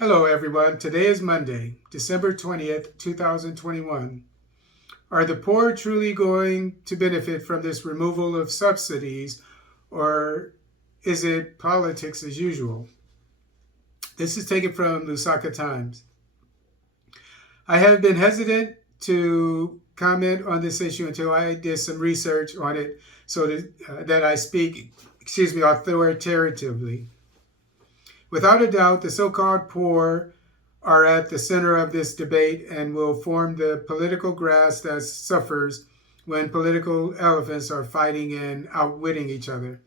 Hello, everyone. Today is Monday, December 20th, 2021. Are the poor truly going to benefit from this removal of subsidies, or is it politics as usual? This is taken from Lusaka Times. I have been hesitant to comment on this issue until I did some research on it so that I speak, authoritatively. Without a doubt, the so called poor are at the center of this debate and will form the political grass that suffers when political elephants are fighting and outwitting each other.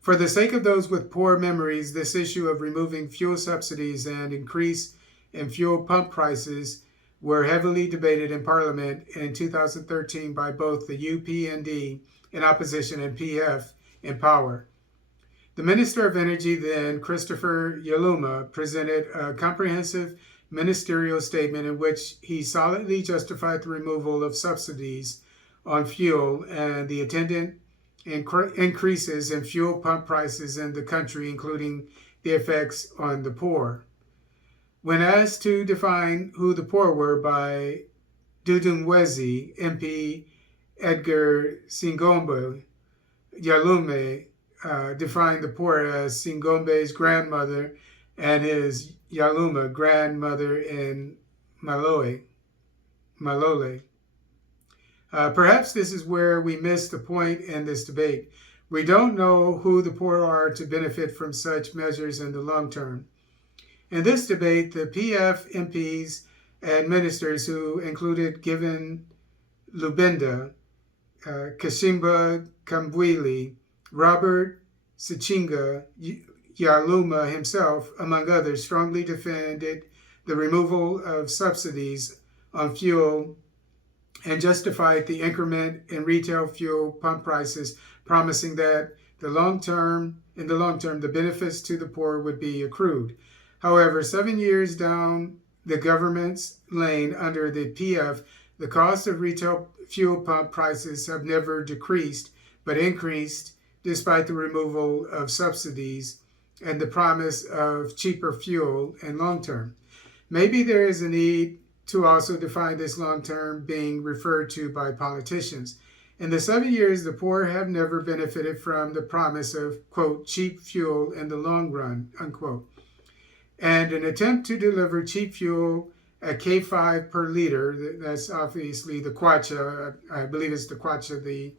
For the sake of those with poor memories, this issue of removing fuel subsidies and increase in fuel pump prices were heavily debated in Parliament in 2013 by both the UPND in opposition and PF in power. The Minister of Energy then, Christopher Yaluma, presented a comprehensive ministerial statement in which he solidly justified the removal of subsidies on fuel and the attendant increases in fuel pump prices in the country, including the effects on the poor. When asked to define who the poor were by Dudunwezi MP Edgar Singombe, Yalume defined the poor as Singombe's grandmother and his Yaluma grandmother in Malole. Perhaps this is where we miss the point in this debate. We don't know who the poor are to benefit from such measures in the long term. In this debate, the PF MPs and ministers who included Given Lubenda, Kashimba Kambwili, Robert Sichinga Yaluma himself, among others, strongly defended the removal of subsidies on fuel and justified the increment in retail fuel pump prices, promising that in the long term, the benefits to the poor would be accrued. However, 7 years down the government's lane under the PF, the cost of retail fuel pump prices have never decreased, but increased despite the removal of subsidies and the promise of cheaper fuel in long term. Maybe there is a need to also define this long term being referred to by politicians. In the 7 years, the poor have never benefited from the promise of, quote, cheap fuel in the long run, unquote. And an attempt to deliver cheap fuel at K5 per liter, that's obviously the kwacha, I believe it's the kwacha, the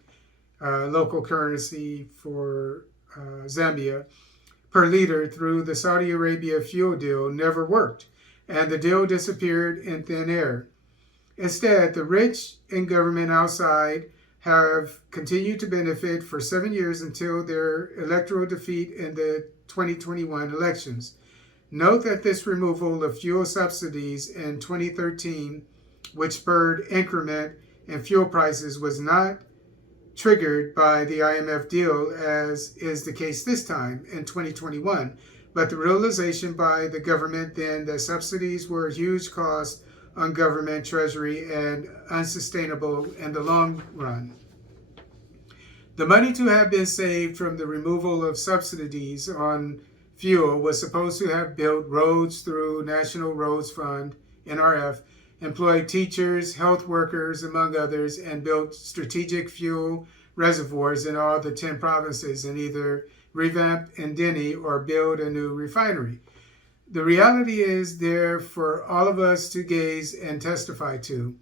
local currency for Zambia, per liter through the Saudi Arabia fuel deal never worked, and the deal disappeared in thin air. Instead, the rich in government outside have continued to benefit for 7 years until their electoral defeat in the 2021 elections. Note that this removal of fuel subsidies in 2013, which spurred increment in fuel prices, was not triggered by the IMF deal, as is the case this time in 2021, but the realization by the government then that subsidies were a huge cost on government treasury and unsustainable in the long run. The money to have been saved from the removal of subsidies on fuel was supposed to have built roads through National Roads Fund, NRF, employed teachers, health workers, among others, and built strategic fuel reservoirs in all the 10 provinces and either revamp Ndini or build a new refinery. The reality is there for all of us to gaze and testify to.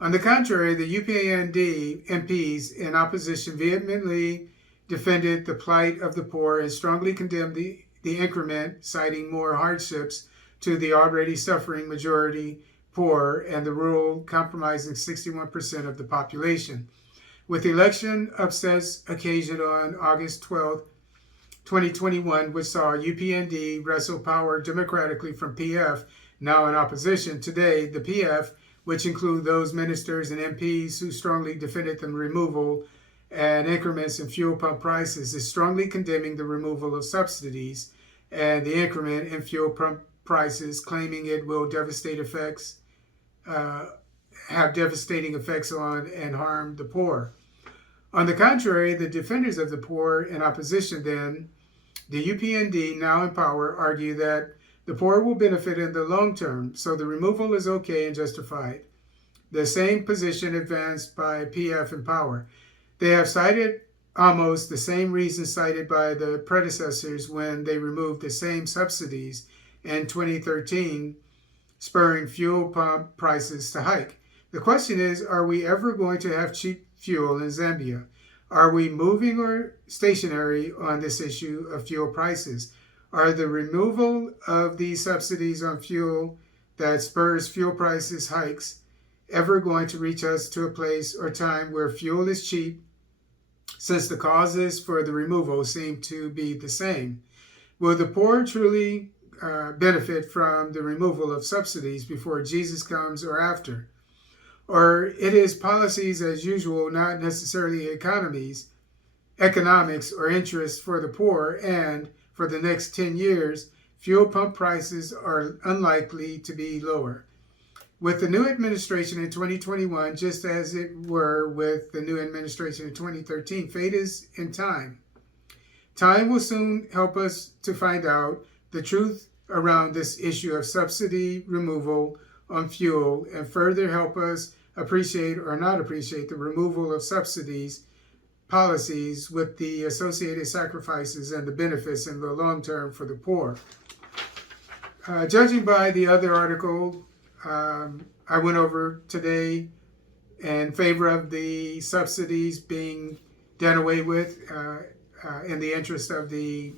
On the contrary, the UPND MPs in opposition vehemently defended the plight of the poor and strongly condemned the increment, citing more hardships to the already suffering majority poor and the rural comprising 61% of the population. With election upsets occasioned on August 12, 2021, which saw UPND wrestle power democratically from PF, now in opposition, today the PF, which include those ministers and MPs who strongly defended the removal and increments in fuel pump prices, is strongly condemning the removal of subsidies and the increment in fuel pump prices, claiming it will have devastating effects on and harm the poor. On the contrary, the defenders of the poor in opposition then, the UPND, now in power, argue that The poor will benefit in the long term, so the removal is okay and justified. The same position advanced by PF and Power. They have cited almost the same reasons cited by the predecessors when they removed the same subsidies in 2013, spurring fuel pump prices to hike. The question is, are we ever going to have cheap fuel in Zambia? Are we moving or stationary on this issue of fuel prices? Are the removal of these subsidies on fuel that spurs fuel prices hikes ever going to reach us to a place or time where fuel is cheap, since the causes for the removal seem to be the same? Will the poor truly benefit from the removal of subsidies before Jesus comes or after? Or it is policies as usual, not necessarily economics or interests for the poor, and for the next 10 years, fuel pump prices are unlikely to be lower. With the new administration in 2021, just as it were with the new administration in 2013, fate is in time. Time will soon help us to find out the truth around this issue of subsidy removal on fuel and further help us appreciate or not appreciate the removal of subsidies policies with the associated sacrifices and the benefits in the long term for the poor. Judging by the other article I went over today in favor of the subsidies being done away with in the interest of the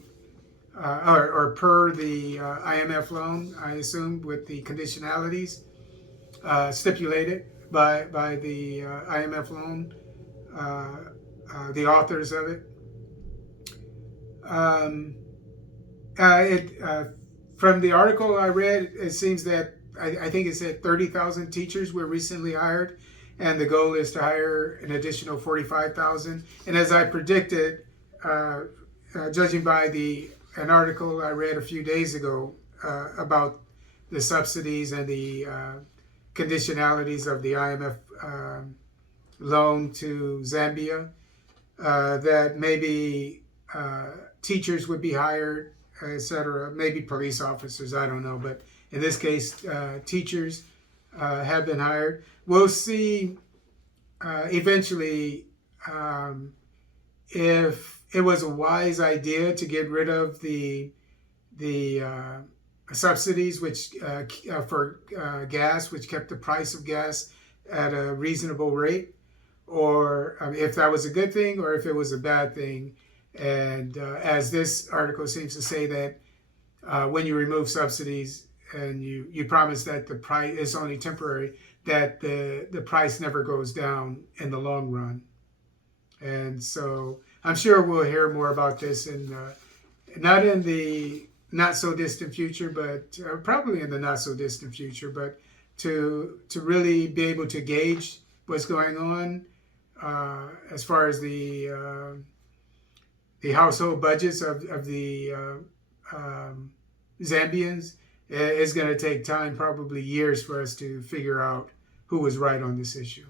or per the IMF loan, I assume, with the conditionalities stipulated by the IMF loan, the authors of it. From the article I read, it seems that I think it said 30,000 teachers were recently hired, and the goal is to hire an additional 45,000. And as I predicted, judging by an article I read a few days ago about the subsidies and the conditionalities of the IMF loan to Zambia, that maybe teachers would be hired, etc. Maybe police officers, I don't know. But in this case, teachers have been hired. We'll see eventually if it was a wise idea to get rid of the subsidies which for gas, which kept the price of gas at a reasonable rate, or if that was a good thing or if it was a bad thing. And as this article seems to say, that when you remove subsidies and you promise that the price is only temporary, that the price never goes down in the long run. And so I'm sure we'll hear more about this not in the not so distant future, but probably in the not so distant future, but to really be able to gauge what's going on as far as the household budgets of the Zambians. Is going to take time, probably years, for us to figure out who was right on this issue.